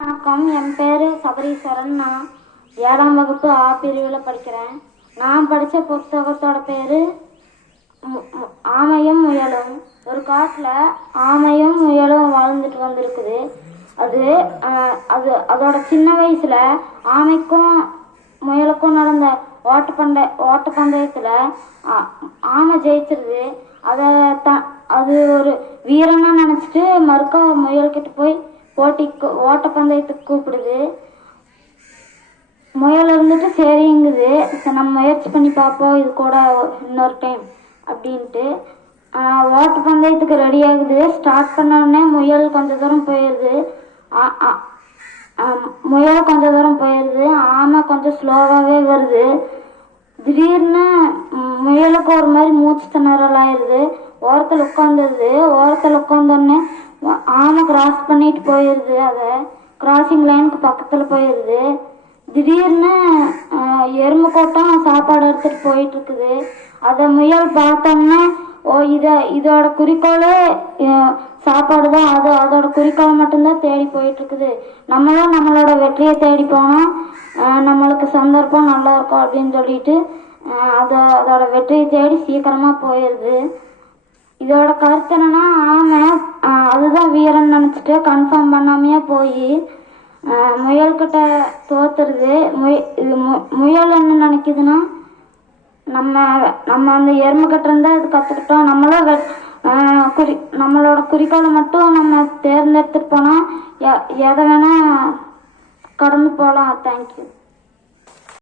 வணக்கம். என் பேர் சபரீஸ்வரன். நான் 7ஆம் வகுப்பு ஆ பிரிவில் படிக்கிறேன். நான் படித்த புத்தகத்தோட பேர் ஆமையும் முயலும். ஒரு காட்டில் ஆமையும் முயலும் வாழ்ந்துட்டு வந்திருக்குது. அது அதோட சின்ன வயசில் ஆமைக்கும் முயலுக்கும் நடந்த ஓட்டப்பந்தயத்தில் ஆமை ஜெயிச்சிருது. அது ஒரு வீரனாக நினச்சிட்டு மறுக்கா முயல்கிட்ட போய் ஓட்டப்பந்தயத்துக்கு கூப்பிடுது. முயல் இருந்துட்டு சரிங்குது, நம்ம முயற்சி பண்ணி பார்ப்போம் இது கூட இன்னொரு டைம் அப்படின்ட்டு ஓட்டப்பந்தயத்துக்கு ரெடி ஆகுது. ஸ்டார்ட் பண்ணோடனே முயல் கொஞ்சம் தூரம் போயிடுது. ஆமை கொஞ்சம் ஸ்லோவாகவே வருது. திடீர்னு முயலுக்கு ஒரு மாதிரி மூச்சு திணறல் ஆயிடுது. ஓரத்தில் உட்காந்தோடனே ஆமை கிராஸ் பண்ணிட்டு போயிடுது. அதை கிராசிங் லைனுக்கு பக்கத்தில் போயிடுது. திடீர்னு எறும்பு கூட்டம் சாப்பாடு எடுத்துகிட்டு போயிட்டுருக்குது. அதை முயல் பார்த்தோம்னா இதோட குறிக்கோள் சாப்பாடு தான். அதோட குறிக்கோள் மட்டும்தான் தேடி போயிட்டுருக்குது. நம்மளும் நம்மளோட வெற்றியை தேடி போனால் நம்மளுக்கு சந்தர்ப்பம் நல்லா இருக்கும் அப்படின்னு சொல்லிட்டு அதோட வெற்றியை தேடி சீக்கிரமாக போயிடுது. இதோட கருத்து என்னன்னா, ஆமை அதுதான் வீரன் நினச்சிட்டு கன்ஃபார்ம் பண்ணாமையே போய் முயல்கிட்ட தோத்துருது. முயல் என்ன நினைக்குதுன்னா, நம்ம அந்த எறும்புக்கிட்ட இருந்தால் இது கற்றுக்கிட்டோம், நம்மளோட குறிக்கோளை மட்டும் நம்ம தேர்ந்தெடுத்துட்டு போனால் எதை வேணால் கடந்து போகலாம். தேங்க்யூ.